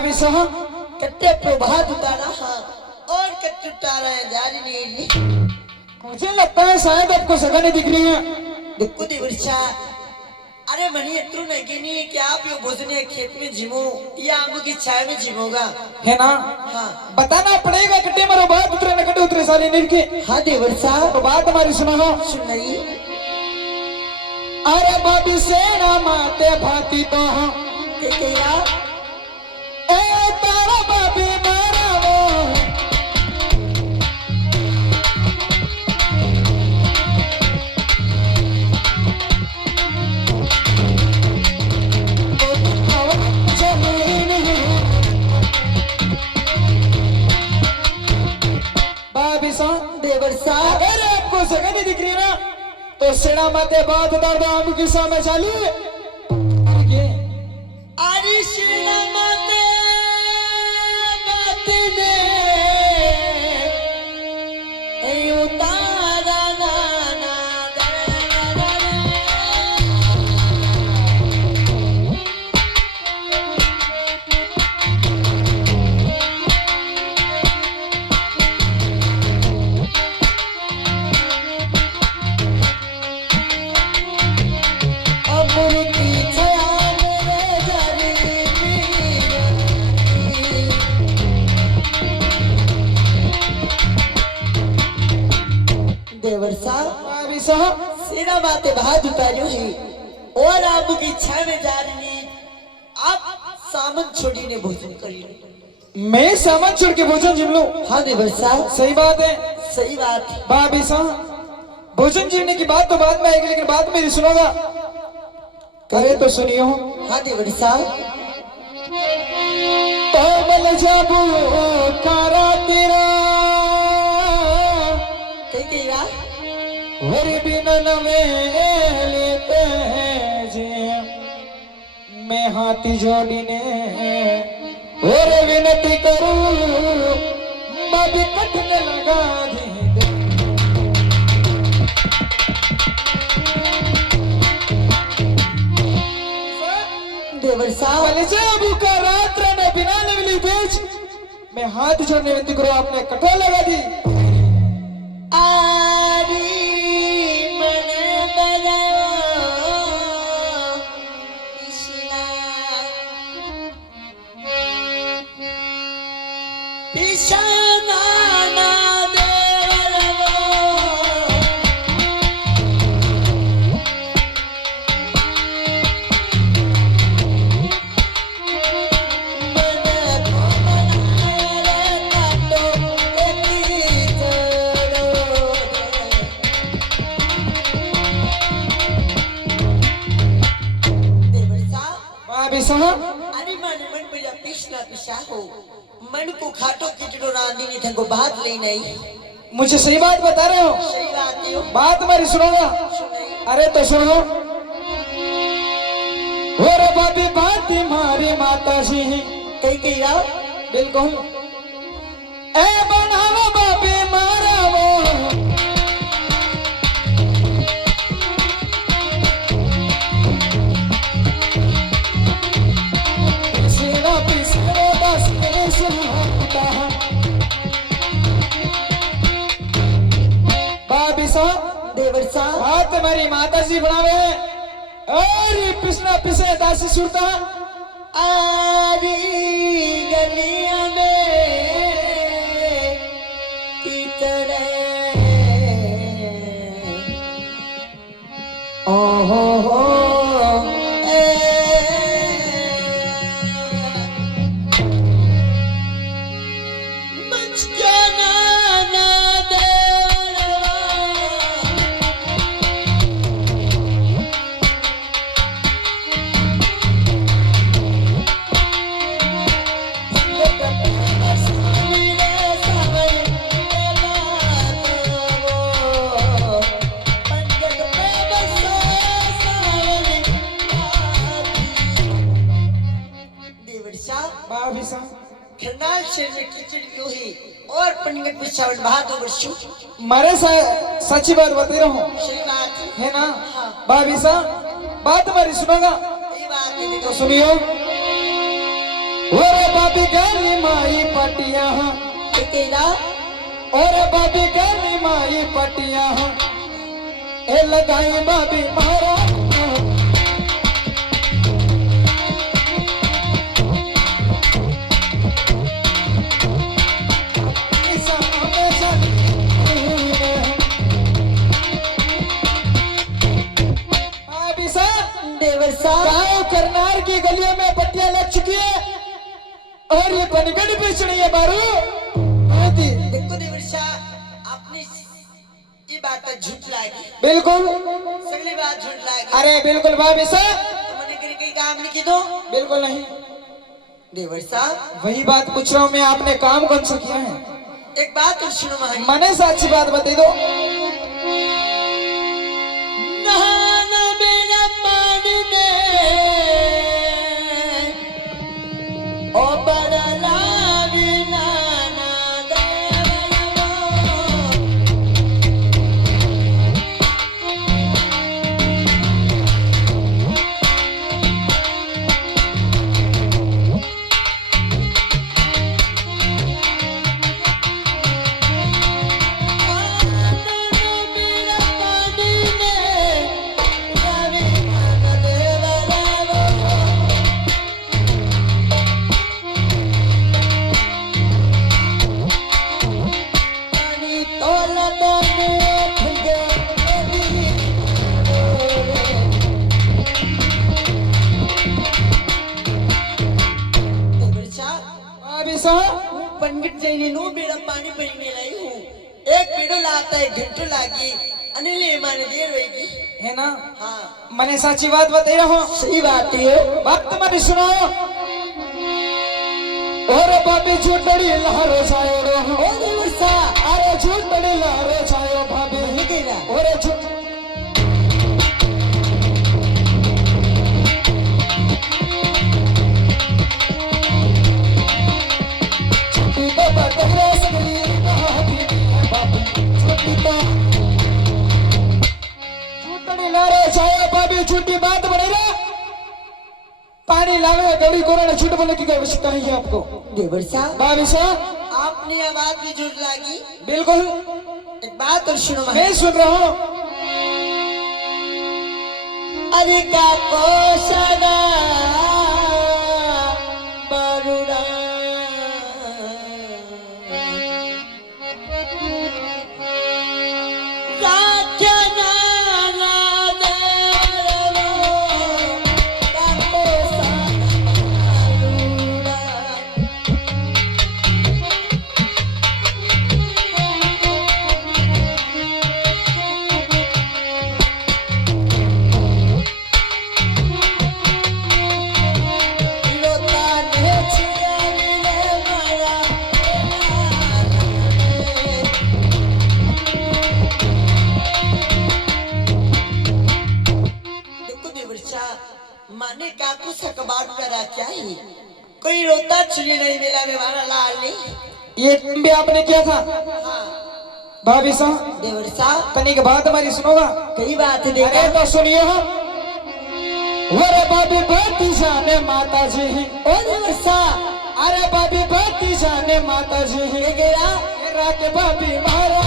भाभी सह कट्टे प्रभात उतारा हाँ और कट्टे उतारा है जारी नहीं। मुझे लगता है शायद आपको सगा नहीं दिख रही है। देखो दिवर्षा अरे मनी इतरू नहीं नहीं है कि आप ये भोजने खेत में जिमो या आंबू की छाया में जिमोगा है ना। हाँ बताना पड़ेगा कट्टे मारो बात उतरे न कट्टे उतरे साले नीर के। हाँ देवर्षा तो बात हमारी सुनाओ। सुनाई। अरे भाभी सेना माते भाती तो हाँ क्या ए तारा भाभी मारा वो भाभी सा देवर्षा अगर आपको जगह नहीं दिख रही ना तो सेना माते बात दर्द आम की सामने चालू अरे सेना माते माते ने ए उतारा ना ना देवर्षा भाभी साहब सेना माते भात उतारियो है और आप की छाया में जा रही आप सामन छोड़ी ने भोजन करियो। मैं सामान छोड़ के भोजन जिम लूं। हाँ देवर्षा सही बात है। सही बात है। भाभी साहब भोजन जीवने की बात तो बाद में आएगी लेकिन बात मेरी सुनोगा। करे तो सुनियो। हाँ देवर्षा तो बल जाबू कारा तेरा क्या वरी बिन में लेते हैं जे मैं हाथी जोड़ीने और विनती करूं बाबी कटने लगा दे देवर्षा बल जाबू का रात्र में बिना लगली बेच मैं हाथ जोड़ने विनती करूं आपने कटो लगा दी। आरी मन बजाओ पिछला पिछाना ना देवरवो मन को बनाए काटो एकी जोड़ो देवर्षा भाभी साहब अरे मन बजा पिछला पिछा हो मन को खाटो किचड़ो रांधी नहीं थे को बात ले नहीं। मुझे सही बात बता रहे हो। सही बात है। बात हमारी सुनोगा। अरे तो सुनो और बाबी बात मारी माता जी कई कई आओ बिल्कुल ए बनावा बाबी मारा वो पिसना पिसना बस होता है। बाबी साहब देवर्षा बात हमारी माता जी बनावे और ये पिसना पिसे दासी सुरता आरी गलियां में कितने ओहो मच जाना ना देवरवा भाभी साहब खरनाल शहर में कीचड़ क्यों है और पंडित में श्रावण बहादुर वर्षों मारे सच्ची बात बता रहा हूँ सही बात है ना। हाँ। भाभी साहब बात हमारी सुनोगा ये बात है तो देखो सुनियो। ओरे बाबी गली माई पटिया तेरा और बाबी गली माई पटिया ए लगाई बाबी मारा देवर साहब गाँव करनार की गलियों में पट्टियां लग चुकी है और ये पनगढ़ पे चढ़ी है बारू। देखो देवर साहब आपने ये बात झूठ लागी, बिल्कुल सगली बात झूठ लागी। अरे बिल्कुल भाभी साहब तुमने कहीं काम नहीं की दो बिल्कुल नहीं। देवर साहब वही बात पूछ रहा हूँ मैं, आपने काम कौन सा किया है? एक बात और सुनो भाई, मने से अच्छी बात बता दो। नहाना मेरा पानी ने ओ बदला बिना ना देवरो। पंडित जैने नो बेड़ा पानी पीने लाई हूँ, एक पेड़ो लाता है घंटो लागी अनिल माने देर होगी है ना? हाँ मने सच्ची बात बता रहा हूँ। सही बात है, बात तुम्हारी सुनाओ। और भाभी झूठ बड़ी लहरों छायो रहो। ओ देवर साहब अरे झूठ बड़ी लहरों छायो भाभी नहीं कहना और झूठ झूठी बात बनी रहा। पानी लावे गौरी कोरोना झूठ बोलने की कोई आवश्यकता नहीं है आपको। देवर साहब भाभी साहब आपने आवाज भी झूठ लागी। बिल्कुल एक बात और सुनो भाई, मैं सुन रहा हूँ। अरे का कोशना बरुड़ा माने काकू सकबार करा चाहिए, कोई रोता चुनी नहीं मिला मेरा लाल नहीं। ये भी आपने किया था हाँ भाभी साहब। देवर साहब तनी के बात हमारी सुनोगा। कई बात है अरे तो सुनिए हो। अरे भाभी बेटी जाने माता जी ओ देवर साहब अरे भाभी बेटी जाने माता जी गेरा के भाभी मारा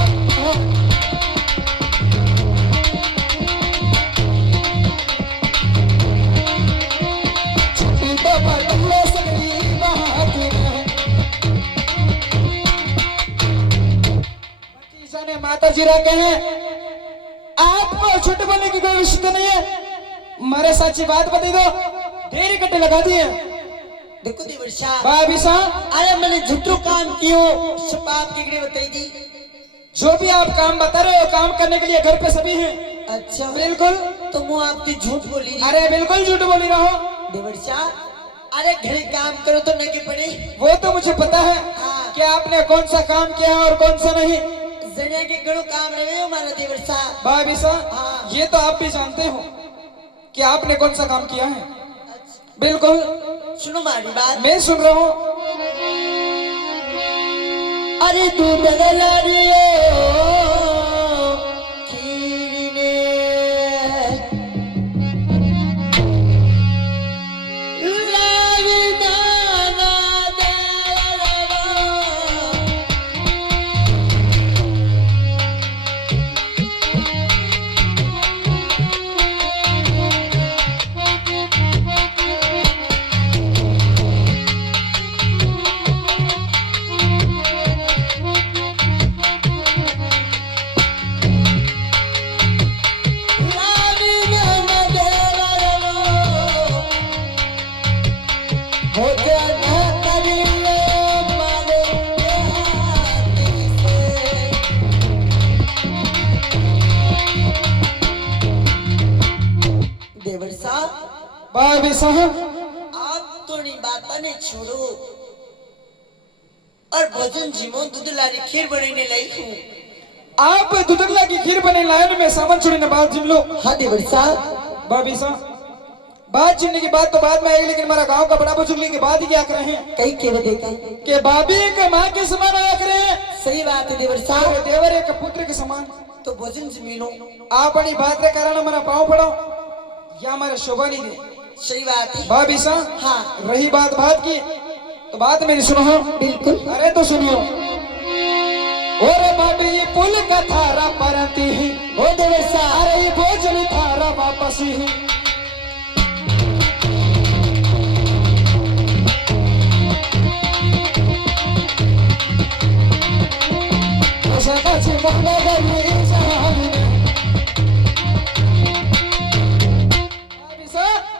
माता जी रखे हैं। आपको झूठ बोलने की कोई आवश्यकता नहीं है। मारे सच्ची बात बता दो। देरी कट्टे लगा दिए। देखो देवर साहब भाभी साहब अरे मैंने झूठो काम कियो सब आपके लिए बताई दी। जो भी आप काम बता रहे हो काम करने के लिए घर पे सभी हैं। अच्छा बिल्कुल तो मुँह आपकी झूठ बोली। अरे बिल्कुल झूठ बोली रहा हूँ। देवर साहब अरे घर काम करो तो नहीं पड़े वो तो मुझे पता है हाँ। कि आपने कौन सा काम किया और कौन सा नहीं। जनिया के गड़ो काम रहे हो हमारा देवर साहब। भाभी साहब हाँ। ये तो आप भी जानते हो कि आपने कौन सा काम किया है। बिल्कुल सुनो हमारी बात। मैं सुन रहा हूँ। अरे दूध लारियो खीरने लावी नाना दे देवर साहब भाभी साहब आप तो नहीं बात ने छोड़ो और भोजन जीवो दूध लारी खीर बनाने लाई हूँ। आप दुधगला की खीर बने लायन में सामान छोड़ी ने बात जिम लो। हाँ देवर साहब भाभी साहब बात चिमने की बात तो बाद में आएगी, लेकिन हमारा गांव का बड़ा बुजुर्ग की बात ही क्या कर रहे हैं कई केव देखा कि भाभी का माँ के समान आया कर रहे हैं, सही बात है देवर और साहब। देवर एक पुत्र के समान। तो भोजन जमीनो आप बड़ी बात के कारण हमारा पाँव पड़ो या हमारा शोभा नहीं दे। सही बात है। भाभी साहब हाँ रही बात की तो बात मेरी सुनो। बिल्कुल। अरे तो सुनियो, ओरे भाभी ये पुल का थारा परती ही ओ देवर साहब अरे ये भोजन थारा वापस ही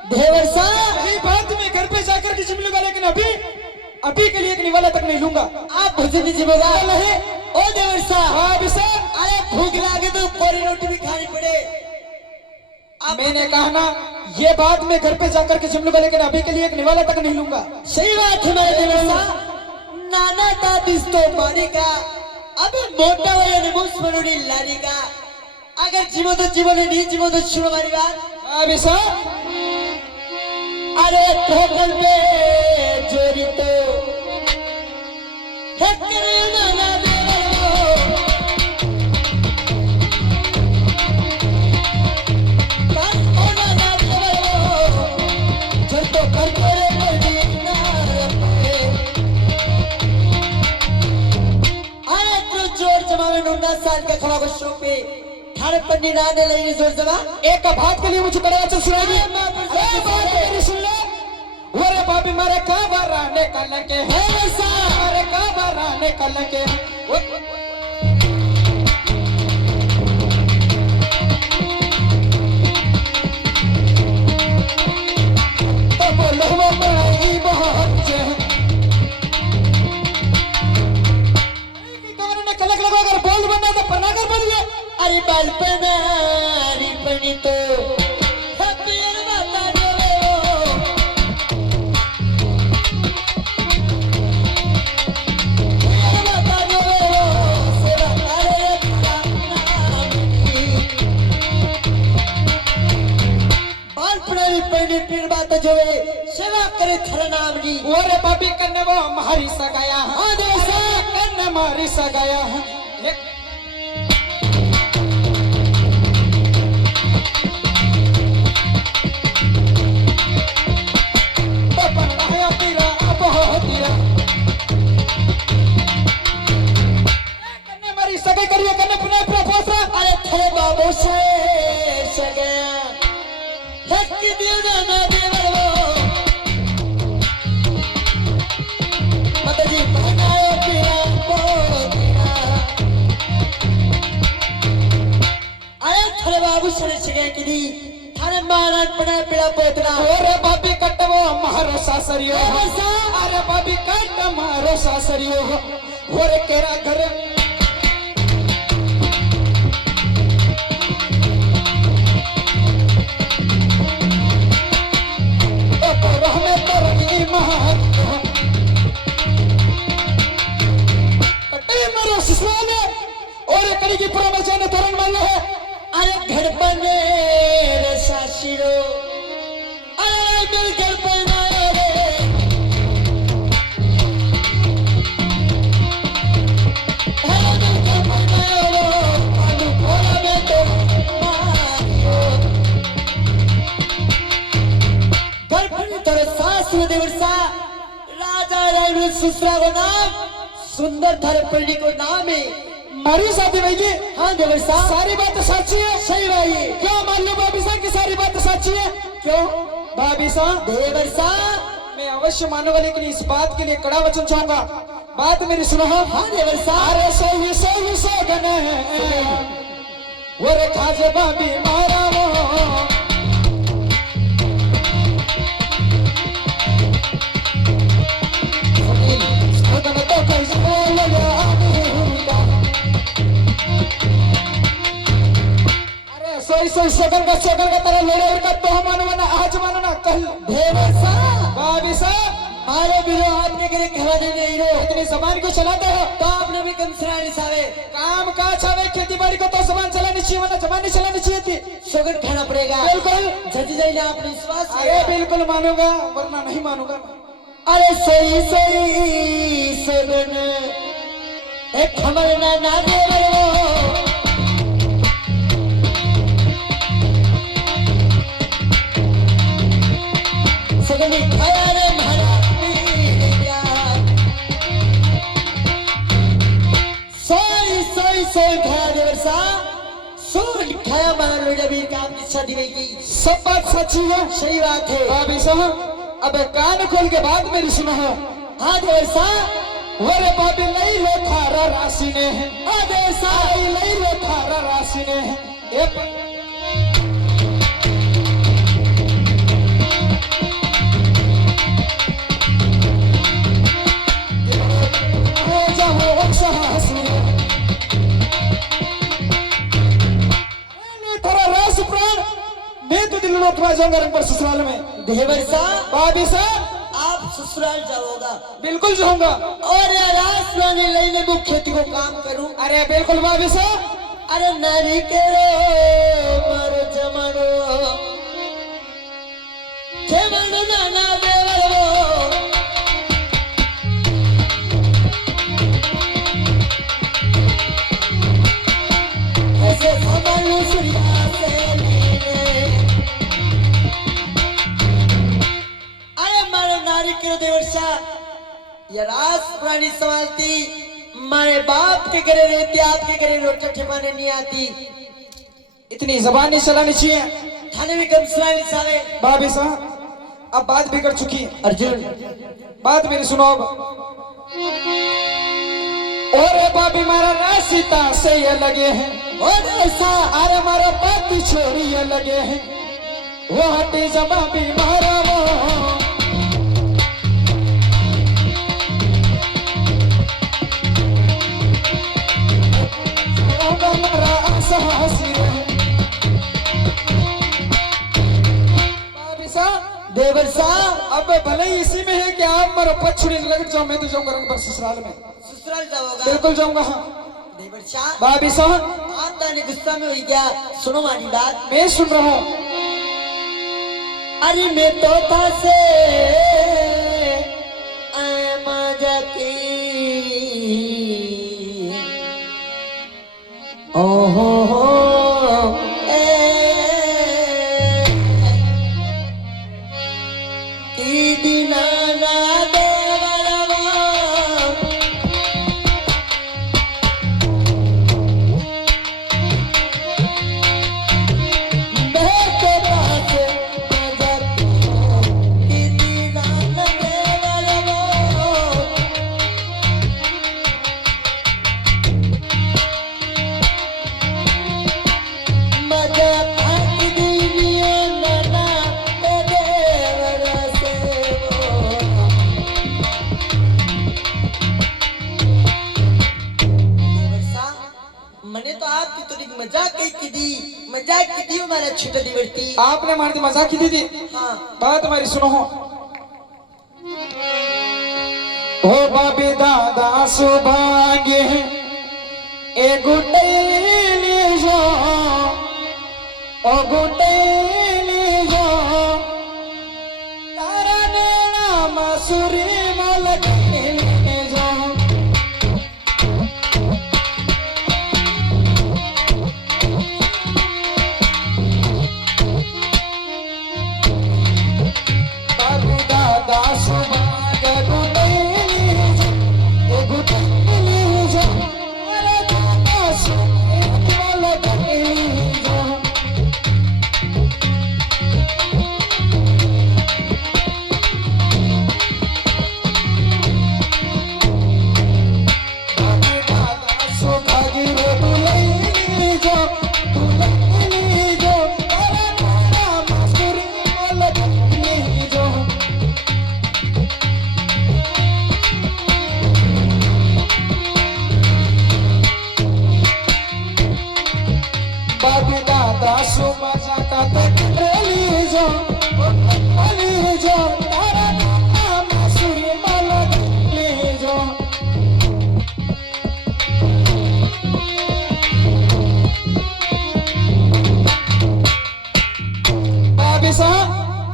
देवर साहब यही बात मैं घर पे जाकर के जिम लूंगा, लेकिन अभी के लिए एक निवाला तक नहीं लूंगा। आप भोजन जिम्मेदार नहीं ओ देवर साहब भाभी साहब अरे भूख लागे तो कोरी रोटी भी खानी पड़े। मैंने कहा ना ये बात मैं घर पे जाकर के जिम लूंगा, लेकिन अभी के लिए एक निवाला तक नहीं लूंगा। सही बात है मेरे देवर साहब। नाना दादिस तो मानी का अबे मोटा वाला निमुस मनोड़ी लानी का अगर जीवो तो जीवो नहीं जीवो तो सुनो हमारी बात। भाभी साहब अरे ठोकर पे जोरी तो है करे नाना देवरो बस ओ नाना देवरो जब तो कर करे मदीना रखे। अरे तू जोर जमावे 19 साल का खड़ा को शो पे थारे पन्नी ना ने लेनी जोर जमा एक बात के लिए मुझे बड़ा अच्छा सुनाइए। अरे बात मेरी सुन ले। ओरे भाभी मारे का बराने कल के है वैसा मारे का बराने कल के तो बोलो वो बड़ी बहुत है कमरे ने कलक लगा अगर बोल बनना तो पनागर बोलिए। अरे बालपना रिपणी तो हपियर माता देवो हपियर माता देवो सेवा करे बालपना रिपणी पीर माता जोवे सेवा करे थर नाम दी। ओरे भाभी कन्ने वो हमारी सगाया है। हाँ देसा कन्ने हमारी सगाया है। सगाई करिए कन्ने पुनः प्रपोज। अरे थे बाबू से सगया हक दियो ना देवरो माताजी बनायो तेरा पोतिया। अरे थे बाबू से सगया किदी थाने मारन पड़ा पीड़ा पोतना। ओरे भाभी कटवो मारो सासरियो अरे भाभी कट मारो सासरियो ओरे केरा घर और कड़ी की पुराना जाने धरन वाले है। अरे घर बने रसा शिरो अरे दिल घर बनायो रे अरे दिल घर बनायो रो आलू भोला में तो मारियो घर बने तेरे सास में देवरसा राजा रानी सुसरा को नाम सुंदर थारे पढ़ने को नाम है मारी शादी भाई। हाँ देवर साहब सारी बात सच्ची है। सही भाई क्यों मान लो भाभी साहब की सारी बात सच्ची है। क्यों भाभी साहब देवर साहब मैं अवश्य मानूंगा, लेकिन इस बात के लिए कड़ा वचन चाहूंगा। बात मेरी सुनो। हाँ देवर साहब अरे सही गने वो रे खाजे भाभी मारा वो तो कैसे बोल अरे सही सोगल का तरह लोड़े और का तो मानो ना आज मानो ना कल देवर साहब भाभी साहब मारे बिरो आपने करे कहवा देने हीरो इतनी जबान को चलाते हो तो आपने भी कम सरानी सावे काम काज आवे खेती बाड़ी को तो जबान चलानी चाहिए वरना जबान नहीं चलानी चाहिए थी सोगन खाना पड़ेगा बिल्कुल जजी जाइए आपने विश्वास अरे बिल्कुल मानूंगा वरना नहीं मानूंगा अरे सही सही सोगन एक खबर ना देवर सगनी खाया रे मारा पीरिया सोई खाया देवर सा सोई खाया मारा लोड़ा भी काम की शादी में की सब बात सच्ची है सही बात है भाभी साहब अब कान खोल के बात मेरी सुनो हाँ देवर सा वरे भाभी लई लो थारा राशि ने है हाँ देवर सा लई लो थारा राशि ने है ये जाऊंगा रंगपुर ससुराल में देवर साहब भाभी साहब आप ससुराल जाओगा बिल्कुल जाऊंगा और रास लाने लेने मुख खेती को काम करूं अरे बिल्कुल भाभी साहब अरे नारी के मर जमानो जमानो नाना देवर ऐसे संभालू सूर्या से ये रास प्राणी संभालती मारे बाप के घरे रहती आपके घरे रोटी ठिकाने नहीं आती इतनी जबान नहीं चलानी चाहिए थाने में कम सुनाई सावे भाभी साहब अब बात बिगड़ चुकी है अर्जुन बात मेरी सुनो अब और भाभी मारा रासिता से ये लगे हैं और ऐसा अरे मारा पति छोड़ी ये लगे हैं वो हटी जमा भी मारा वो देवर साहब अब भले ही इसी में है कि आप मेरे पछुड़ी लग जाओ मैं तो जाऊंगा रंगपुर ससुराल में ससुराल जाओगा बिल्कुल जाऊंगा हाँ देवर साहब भाभी साहब आप ताने गुस्सा में हुई क्या सुनो मारी बात मैं सुन रहा हूँ अरे मैं तो था से मजा की ओहो आपने हमारी मजाक की थी हाँ बात हमारी सुनो हो बाबी दादा सुभागे ए गुटेली जो ओ गुटेली जो तारा नेना मसूरी मलकेली जो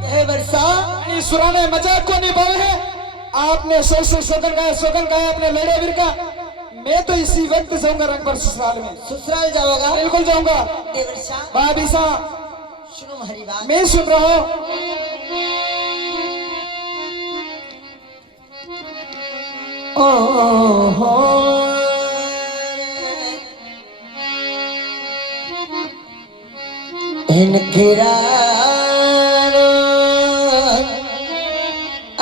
ए वर्षा यानी सुरा ने मजाक को निभाए है। आपने शोकन गाया अपने लड़े वीर का। मैं तो इसी वक्त जाऊंगा रंग पर ससुराल में। ससुराल जाओगा? बिल्कुल जाऊंगा। ए वर्षा भाभी सा सुनो हमारी बात। मैं सुन रहा हूँ। ओ हो इनकिरा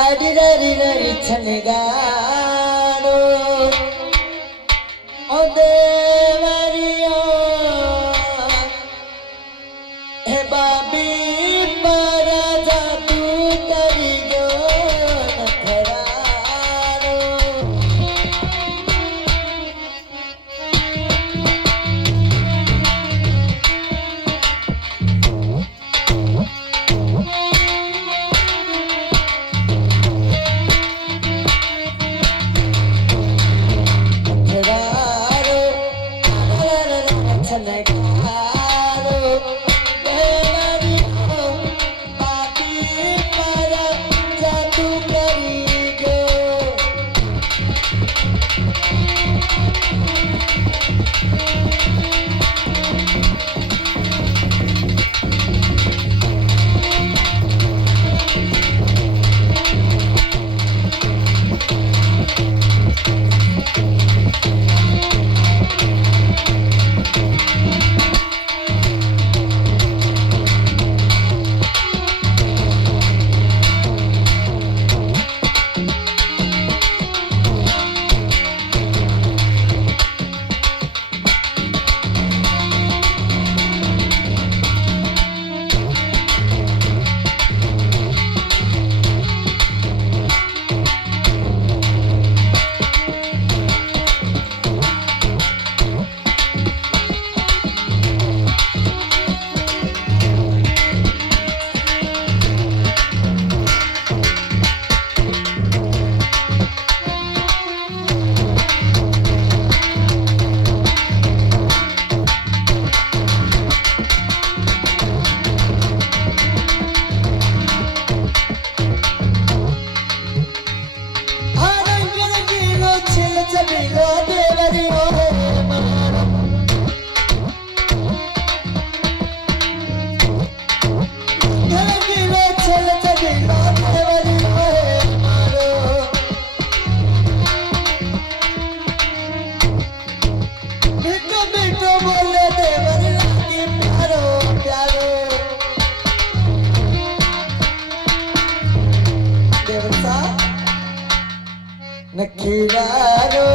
अडिररिररि छनगारो ओ देवरिया हे बाबी परा जादू करी गो नखरारो नखरारो छनगारो देवरिया बाबी परा जादू करी गो आरंगीलो छिल चबिलो देवरियो मारो आरंगीलो छिल चबिलो देवरियो मारो मीठो मीठो बोले देवरी लागी प्यारो प्यारो देवता नखिरारो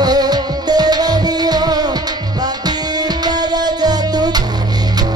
देवरियो बाबी परा जादू करी गो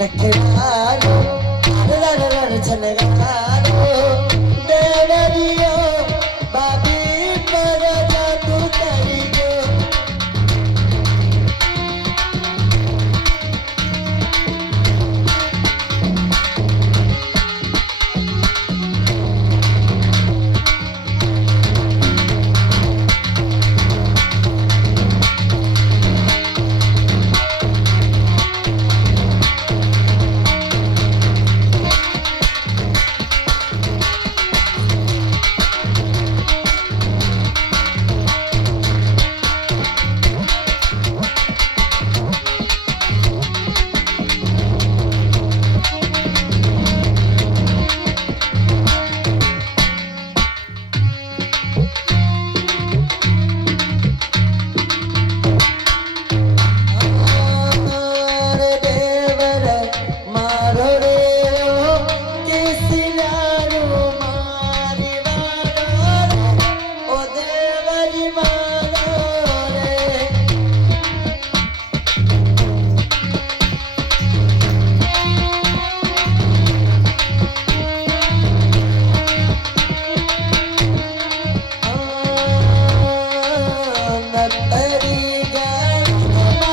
नखरारो छनगारो देवरियो बाबी परा जादू करी गो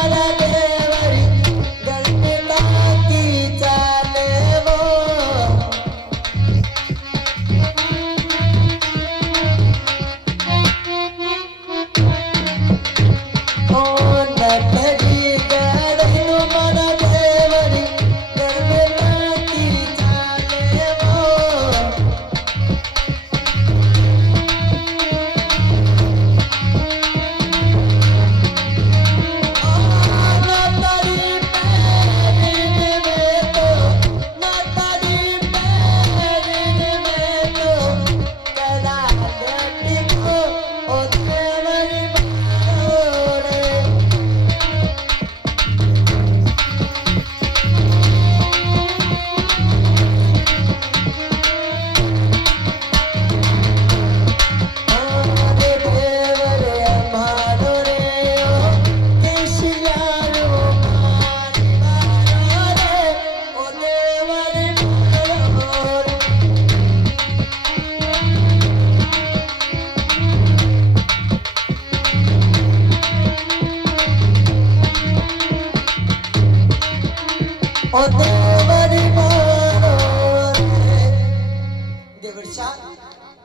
मारा देवरी गणता की चाले वो ओ नटरी गणता मारा देवरी गणता की चाले वो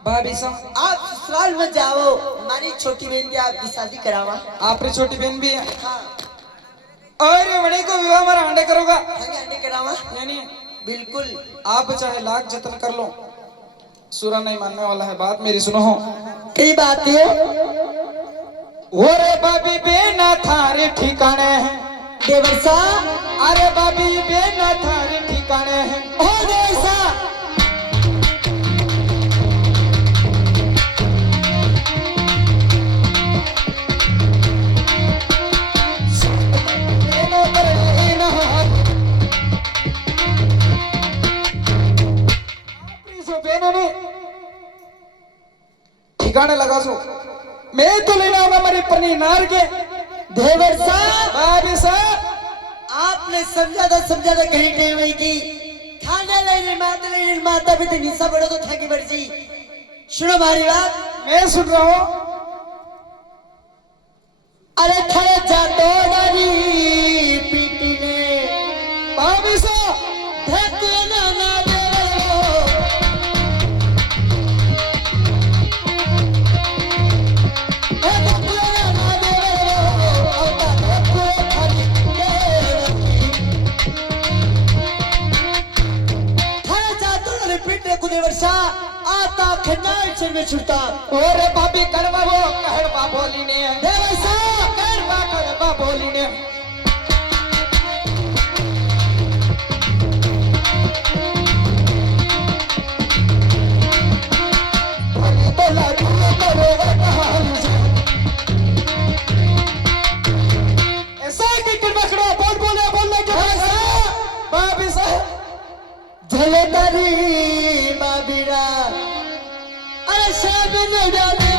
भाभी सा आप ससुराल में जाओ, हमारी छोटी बहन की आपकी शादी करावा। आपकी छोटी बहन भी है हाँ, और बड़े को विवाह हमारा अंडे करोगा हंगे अंडे करावा। यानी बिल्कुल। आप चाहे लाख जतन कर लो, सूरा नहीं मानने वाला है। बात मेरी सुनो। कई बात है ओरे बाबी बेना थारे ठिकाने हैं, देवर सा। अरे बाबी बेना थारे ठिकाने हैं। ओ देवर सा, बेनो पर लेना हाथ। आपरी सो बेनो ने ठिकाने लगा सो, मैं तो लेना होगा मेरी पनी नार के। देवर सा, बाबी साहब आपने समझा था कहीं नहीं हुई की खाना लेने माता भी तो निशा बड़ो तो था की मर्जी। सुनो हमारी बात। मैं सुन रहा हूँ। अरे थरे जातो डरी पीटने बाबी साहब धक्के ना दे वर्षा आता खन्नाल से में छुटा। ओरे बाबी कड़वा वो कहड़वा बोली ने देवसा कड़वा बोली ने। बोला करो ऐसा कि कड़वा बोल बोले बोलने के बाबी साहब झले तारी बाबीरा। अरे शाम ने जाने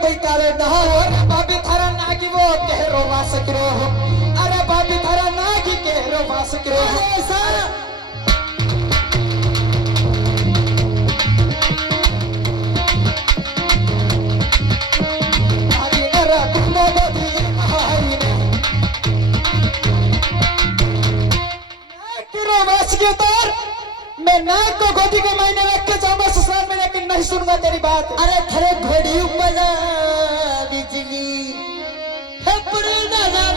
कोई काले ना अरे बाबी थारा नागी वो कहरो वास करो। अरे बाबी थारा नागी कहरो वास करो। सारा आगे नरा कुंडा बदी आई ने कहरो वास के तार मैं नाक को गोदी के मायने रख के जाऊंगा ससुराल में, लेकिन नहीं सुनूंगा तेरी बात। अरे थरे घोड़ी ऊपर बिजली है पुरना ना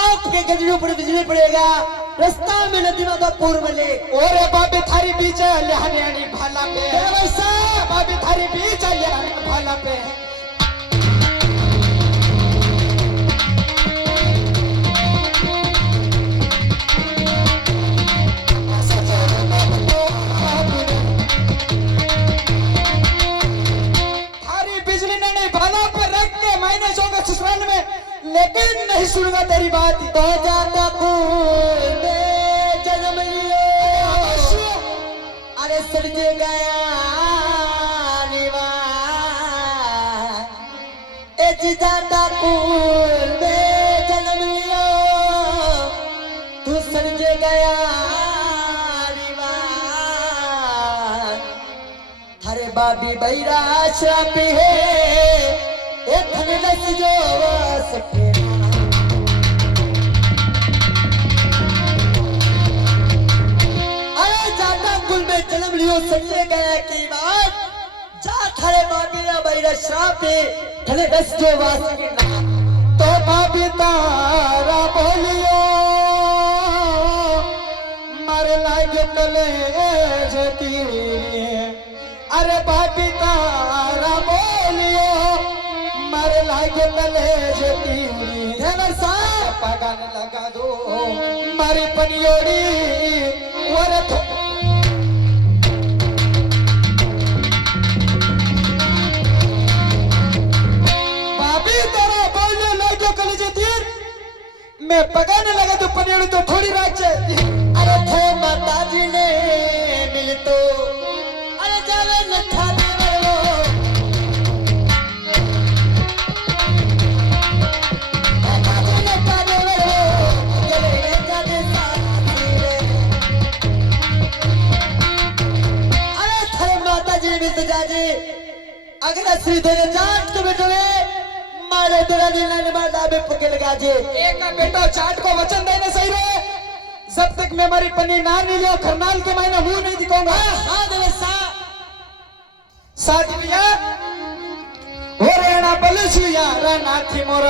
आपके गजबे पर बिजली पड़ेगा। रास्ता में नदी माता पूर्व ले। ओरे बाबी थारी बीच लहरियानी भाला पे देवसा बाबी थारी बीच लहरियानी भाला पे। थारी बिजली ने भाला पे रख के मैंने जाऊंगा ससुराल में। लेकिन नहीं सुनूंगा तेरी बात। तो जाता कुल में जन्म लियो, अरे सज गया निवास, ए जी जाता कुल में जन्म लियो, तू सज गया निवास, थारे बाबी बैरा श्रापी है, ए थने नस जो सके कुल में जन्म लियो, सजे गया की बात, जा थारे बाबीरा बैरा श्राप है, थले दस जो वास के नाम। तो भाभी तारा बोलियो मारे लागे कले जती, अरे भाभी तारा बोलियो मारे लागे कले जती, देवर साहब पगान लगा दो मारी पनियोड़ी वरथ। मैं पकाने लगा तो पनियोड़ी तो थोड़ी रात से। अरे थे माता जी ने मिल तो, अरे जावे न था देवर वो, माता जी ने था देवर वो, गले में जाते साथी रे, अरे थे माता जी ने मिल तो जाजे, अगर श्री धरे जाट तो बेटो मारे तेरा दिल ने मारदा बे पके लगा जे। एक बेटा चाट को वचन देने सही रहे, जब तक मैं हमारी पन्नी ना नहीं लिया खरनाल के मायने मुंह नहीं दिखाऊंगा। हाँ देवे साथ भैया हो रेना बलसिया राना थी मोरा।